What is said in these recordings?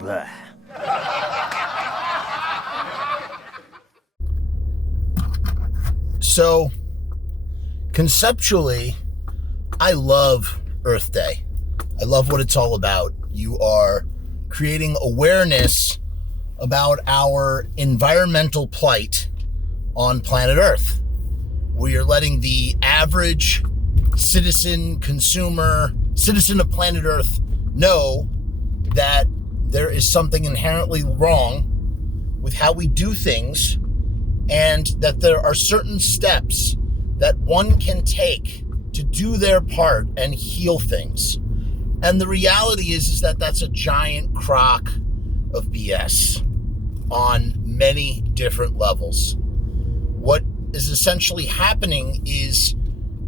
Blah. So, conceptually, I love Earth Day. I love what it's all about. You are creating awareness about our environmental plight on planet Earth. We are letting the average citizen of planet Earth know that there is something inherently wrong with how we do things, and that there are certain steps that one can take to do their part and heal things. And the reality is that that's a giant crock of BS on many different levels. What is essentially happening is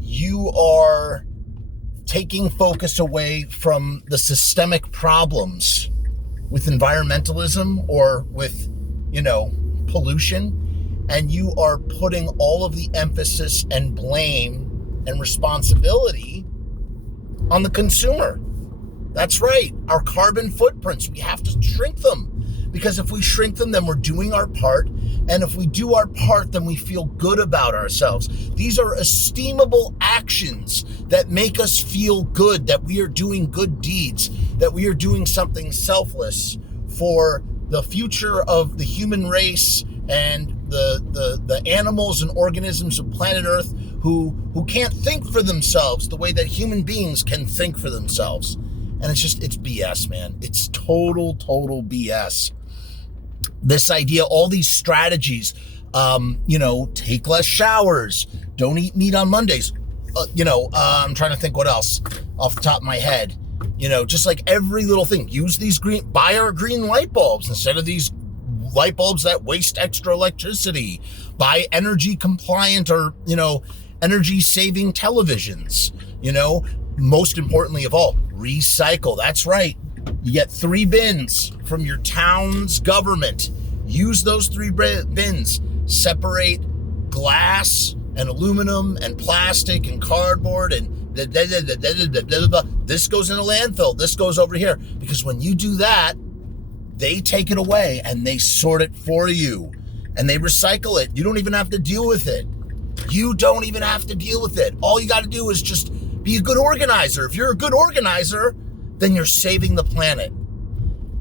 you are taking focus away from the systemic problems with environmentalism or with, pollution, and you are putting all of the emphasis and blame and responsibility on the consumer. That's right. Our carbon footprints, we have to shrink them, because if we shrink them, then we're doing our part. And if we do our part, then we feel good about ourselves. These are esteemable actions that make us feel good, that we are doing good deeds, that we are doing something selfless for the future of the human race and the animals and organisms of planet Earth who can't think for themselves the way that human beings can think for themselves. And it's BS, man. It's total BS. This idea, all these strategies, take less showers, don't eat meat on Mondays. I'm trying to think what else off the top of my head. Just like every little thing, buy our green light bulbs instead of these light bulbs that waste extra electricity. Buy energy compliant or, energy saving televisions. Most importantly of all, recycle. That's right. You get 3 bins from your town's government. Use those 3 bins. Separate glass and aluminum and plastic and cardboard and this goes in a landfill. This goes over here. Because when you do that, they take it away and they sort it for you and they recycle it. You don't even have to deal with it. All you got to do is just be a good organizer. If you're a good organizer, then you're saving the planet.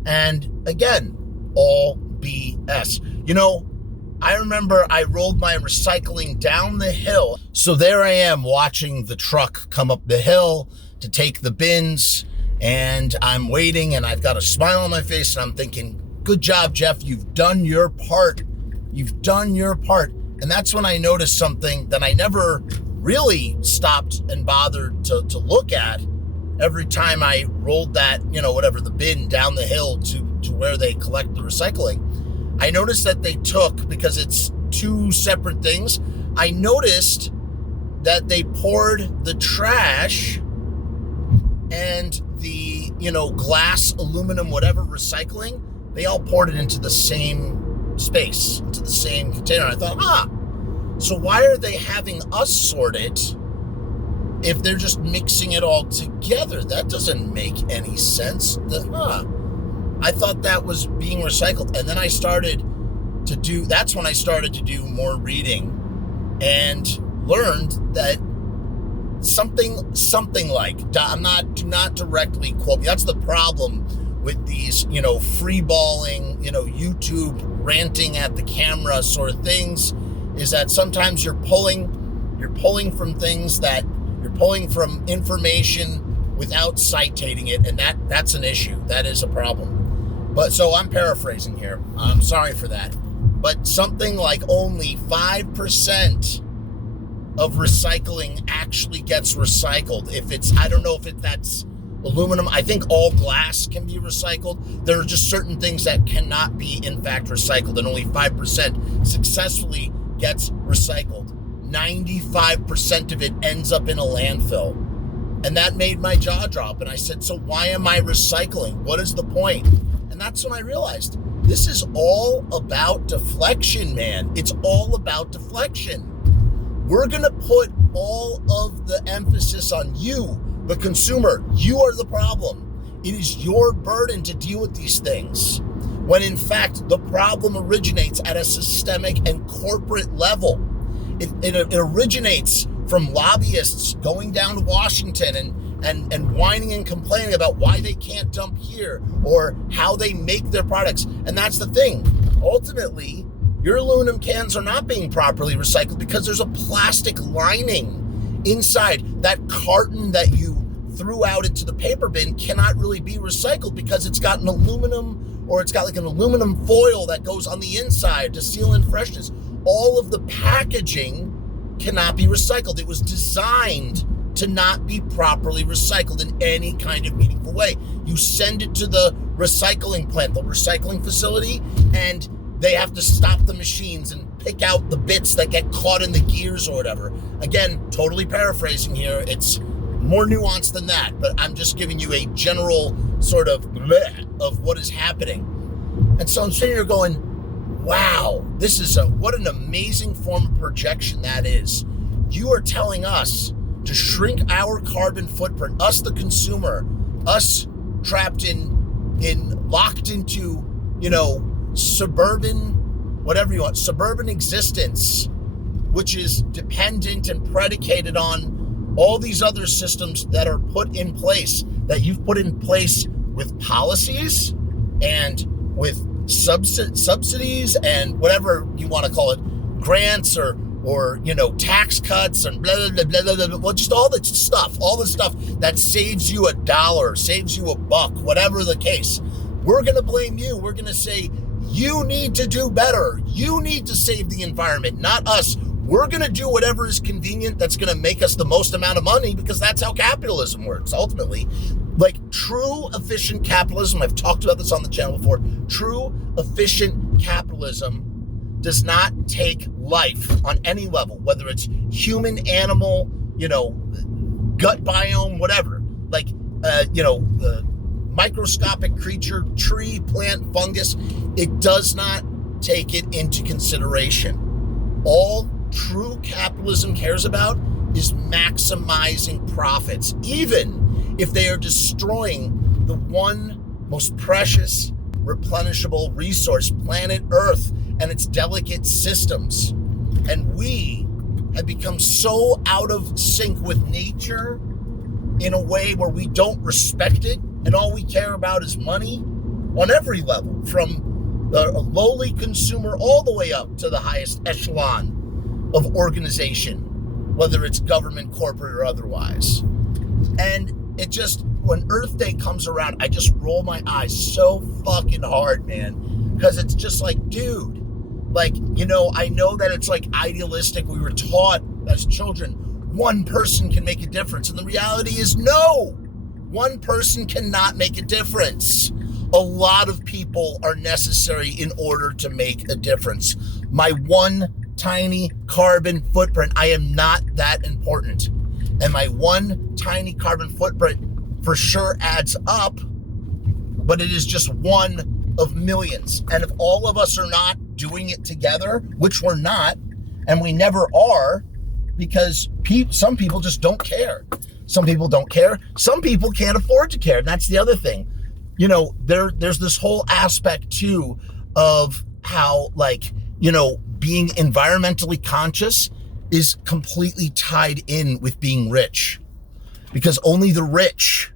And again, all BS. I remember I rolled my recycling down the hill. So there I am watching the truck come up the hill to take the bins, and I'm waiting and I've got a smile on my face and I'm thinking, good job, Jeff. You've done your part. And that's when I noticed something that I never really stopped and bothered to look at. Every time I rolled that, the bin down the hill to where they collect the recycling, I noticed that they took, because it's 2 separate things, I noticed that they poured the trash and the, glass, aluminum, whatever recycling, they all poured it into the same space, into the same container. I thought, so why are they having us sort it if they're just mixing it all together? That doesn't make any sense. I thought that was being recycled. And then that's when I started to do more reading and learned that something like, do not directly quote me. That's the problem with these, free-balling, YouTube ranting at the camera sort of things, is that sometimes you're pulling from things that you're pulling from information without citating it, and that's an issue. That is a problem. But so I'm paraphrasing here. I'm sorry for that. But something like only 5% of recycling actually gets recycled. I don't know if that's aluminum. I think all glass can be recycled. There are just certain things that cannot be, in fact, recycled, and only 5% successfully gets recycled. 95% of it ends up in a landfill. And that made my jaw drop. And I said, so why am I recycling? What is the point? And that's when I realized this is all about deflection, man. It's all about deflection. We're going to put all of the emphasis on you, the consumer. You are the problem. It is your burden to deal with these things, when in fact the problem originates at a systemic and corporate level. It originates from lobbyists going down to Washington and whining and complaining about why they can't dump here or how they make their products. And that's the thing. Ultimately, your aluminum cans are not being properly recycled because there's a plastic lining inside. That carton that you threw out into the paper bin cannot really be recycled because it's got an aluminum, or it's got like an aluminum foil that goes on the inside to seal in freshness. All of the packaging cannot be recycled. It was designed to not be properly recycled in any kind of meaningful way. You send it to the recycling plant, the recycling facility, and they have to stop the machines and pick out the bits that get caught in the gears or whatever. Again, totally paraphrasing here. It's more nuanced than that, but I'm just giving you a general sort of bleh of what is happening. And so I'm sitting here going, wow, this is what an amazing form of projection that is. You are telling us to shrink our carbon footprint, us the consumer, us trapped locked into, suburban, whatever you want, suburban existence, which is dependent and predicated on all these other systems that are put in place, that you've put in place with policies and with subsidies and whatever you want to call it, grants or tax cuts and blah, blah, blah, blah, blah, well, just all the stuff that saves you $1, saves you $1, whatever the case. We're going to blame you. We're going to say, you need to do better. You need to save the environment, not us. We're going to do whatever is convenient that's going to make us the most amount of money, because that's how capitalism works, ultimately. Like true efficient capitalism, I've talked about this on the channel before, true efficient capitalism does not take life on any level, whether it's human, animal, gut biome, whatever, microscopic creature, tree, plant, fungus. It does not take it into consideration. All true capitalism cares about is maximizing profits, even if they are destroying the one most precious, replenishable resource, planet Earth, and its delicate systems. And we have become so out of sync with nature in a way where we don't respect it, and all we care about is money on every level, from the lowly consumer all the way up to the highest echelon of organization, whether it's government, corporate, or otherwise. And it just, when Earth Day comes around, I just roll my eyes so fucking hard, man, because it's just like, dude, I know that it's like idealistic. We were taught as children, one person can make a difference. And the reality is, no, one person cannot make a difference. A lot of people are necessary in order to make a difference. My one tiny carbon footprint, I am not that important. And my one tiny carbon footprint for sure adds up, but it is just one of millions. And if all of us are not doing it together, which we're not, and we never are, because some people just don't care. Some people don't care. Some people can't afford to care. And that's the other thing. There's this whole aspect too of how, being environmentally conscious is completely tied in with being rich, because only the rich,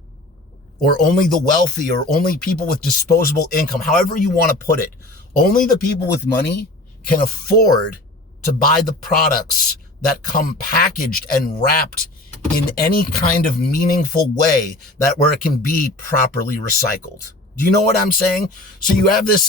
or only the wealthy, or only people with disposable income, however you want to put it, only the people with money can afford to buy the products that come packaged and wrapped in any kind of meaningful way where it can be properly recycled. Do you know what I'm saying? So you have this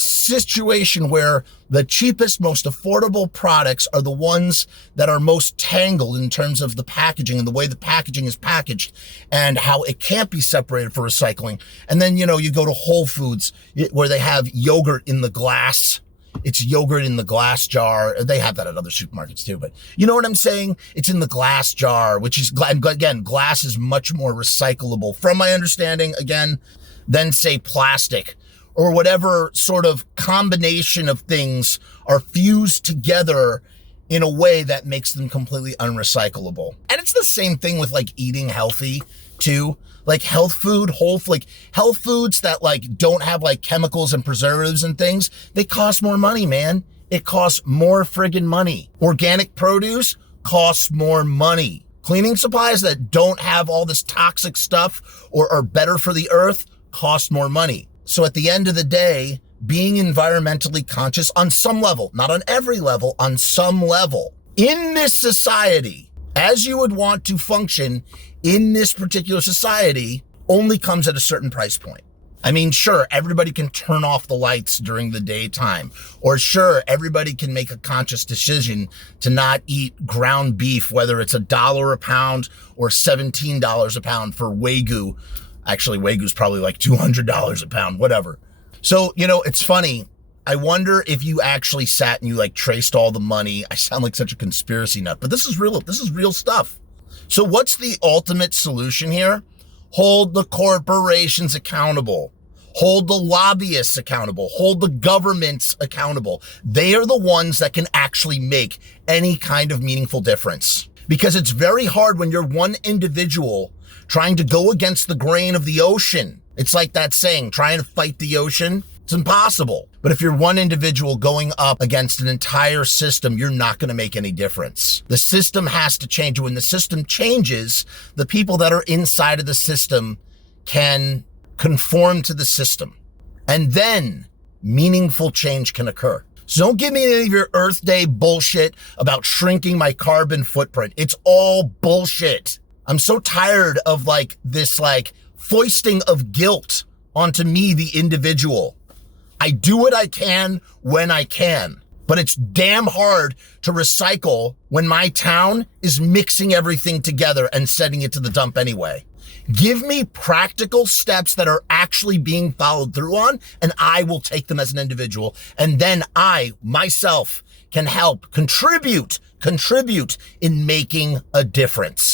situation where the cheapest, most affordable products are the ones that are most tangled in terms of the packaging and the way the packaging is packaged and how it can't be separated for recycling. And then, you go to Whole Foods where they have yogurt in the glass. It's yogurt in the glass jar. They have that at other supermarkets too, but you know what I'm saying? It's in the glass jar, which is, again, glass is much more recyclable, from my understanding, again, than say plastic, or whatever sort of combination of things are fused together in a way that makes them completely unrecyclable. And it's the same thing with eating healthy too. Like health foods that like don't have like chemicals and preservatives and things, they cost more money, man. It costs more friggin' money. Organic produce costs more money. Cleaning supplies that don't have all this toxic stuff or are better for the earth cost more money. So at the end of the day, being environmentally conscious on some level, not on every level, on some level, in this society, as you would want to function in this particular society, only comes at a certain price point. I mean, sure, everybody can turn off the lights during the daytime, or sure, everybody can make a conscious decision to not eat ground beef, whether it's $1 a pound or $17 a pound for Wagyu. Actually, Wagyu's probably like $200 a pound, whatever. So, it's funny. I wonder if you actually sat and you like traced all the money. I sound like such a conspiracy nut, but this is real stuff. So what's the ultimate solution here? Hold the corporations accountable. Hold the lobbyists accountable. Hold the governments accountable. They are the ones that can actually make any kind of meaningful difference. Because it's very hard when you're one individual trying to go against the grain of the ocean. It's like that saying, trying to fight the ocean. It's impossible. But if you're one individual going up against an entire system, you're not going to make any difference. The system has to change. When the system changes, the people that are inside of the system can conform to the system. And then meaningful change can occur. So don't give me any of your Earth Day bullshit about shrinking my carbon footprint. It's all bullshit. I'm so tired of like this like foisting of guilt onto me, the individual. I do what I can when I can, but it's damn hard to recycle when my town is mixing everything together and sending it to the dump anyway. Give me practical steps that are actually being followed through on, and I will take them as an individual. And then I, myself, can help contribute in making a difference.